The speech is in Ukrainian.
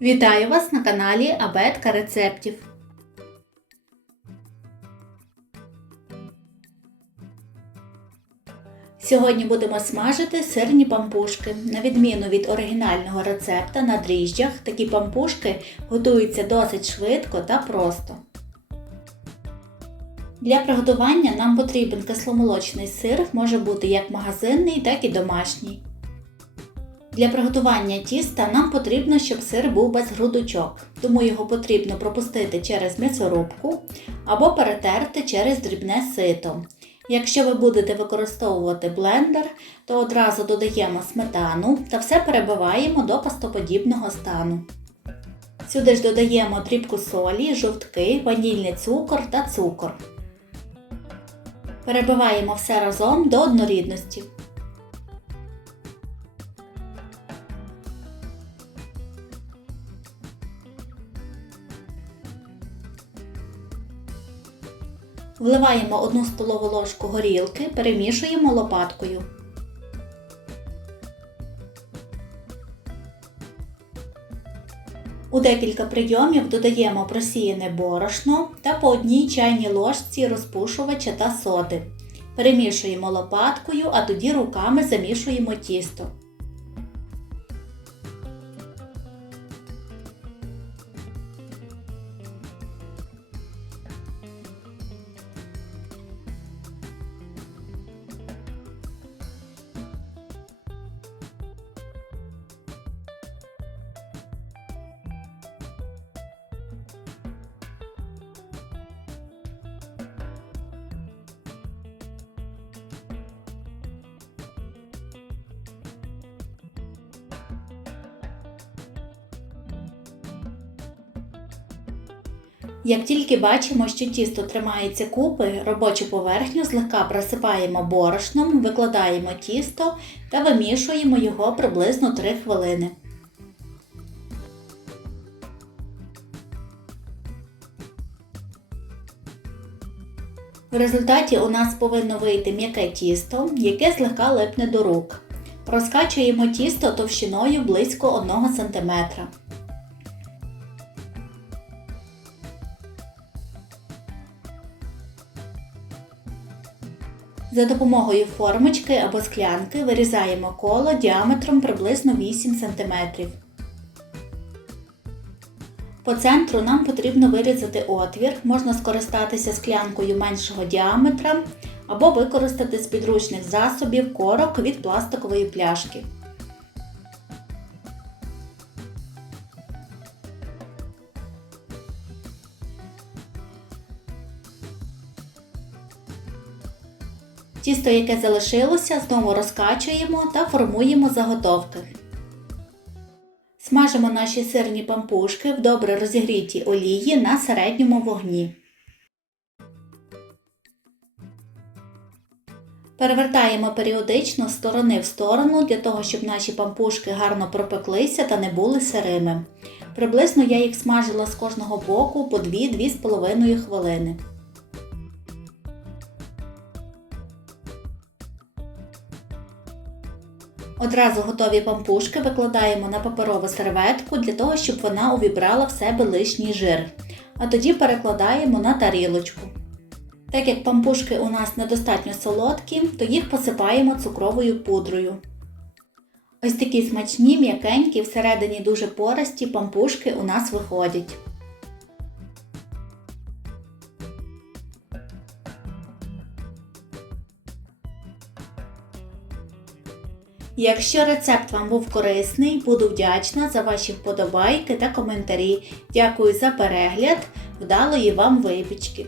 Вітаю вас на каналі Абетка рецептів. Сьогодні будемо смажити сирні пампушки. На відміну від оригінального рецепта на дріжджах, такі пампушки готуються досить швидко та просто. Для приготування нам потрібен кисломолочний сир, може бути як магазинний, так і домашній. Для приготування тіста нам потрібно, щоб сир був без грудочок, тому його потрібно пропустити через м'ясорубку або перетерти через дрібне сито. Якщо ви будете використовувати блендер, то одразу додаємо сметану та все перебиваємо до пастоподібного стану. Сюди ж додаємо дрібку солі, жовтки, ванільний цукор та цукор. Перебиваємо все разом до однорідності. Вливаємо 1 столову ложку горілки, перемішуємо лопаткою. У декілька прийомів додаємо просіяне борошно та по одній чайній ложці розпушувача та соди. Перемішуємо лопаткою, а тоді руками замішуємо тісто. Як тільки бачимо, що тісто тримається купи, робочу поверхню злегка присипаємо борошном, викладаємо тісто та вимішуємо його приблизно 3 хвилини. В результаті у нас повинно вийти м'яке тісто, яке злегка липне до рук. Розкачуємо тісто товщиною близько 1 см. За допомогою формочки або склянки вирізаємо коло діаметром приблизно 8 см. По центру нам потрібно вирізати отвір, можна скористатися склянкою меншого діаметра або використати з підручних засобів корок від пластикової пляшки. Тісто, яке залишилося, знову розкачуємо та формуємо заготовки. Смажимо наші сирні пампушки в добре розігрітій олії на середньому вогні. Перевертаємо періодично з сторони в сторону для того, щоб наші пампушки гарно пропеклися та не були сирими. Приблизно я їх смажила з кожного боку по 2-2,5 хвилини. Одразу готові пампушки викладаємо на паперову серветку для того, щоб вона увібрала в себе лишній жир. А тоді перекладаємо на тарілочку. Так як пампушки у нас недостатньо солодкі, то їх посипаємо цукровою пудрою. Ось такі смачні, м'якенькі, всередині дуже пористі пампушки у нас виходять. Якщо рецепт вам був корисний, буду вдячна за ваші вподобайки та коментарі. Дякую за перегляд, вдалої вам випічки!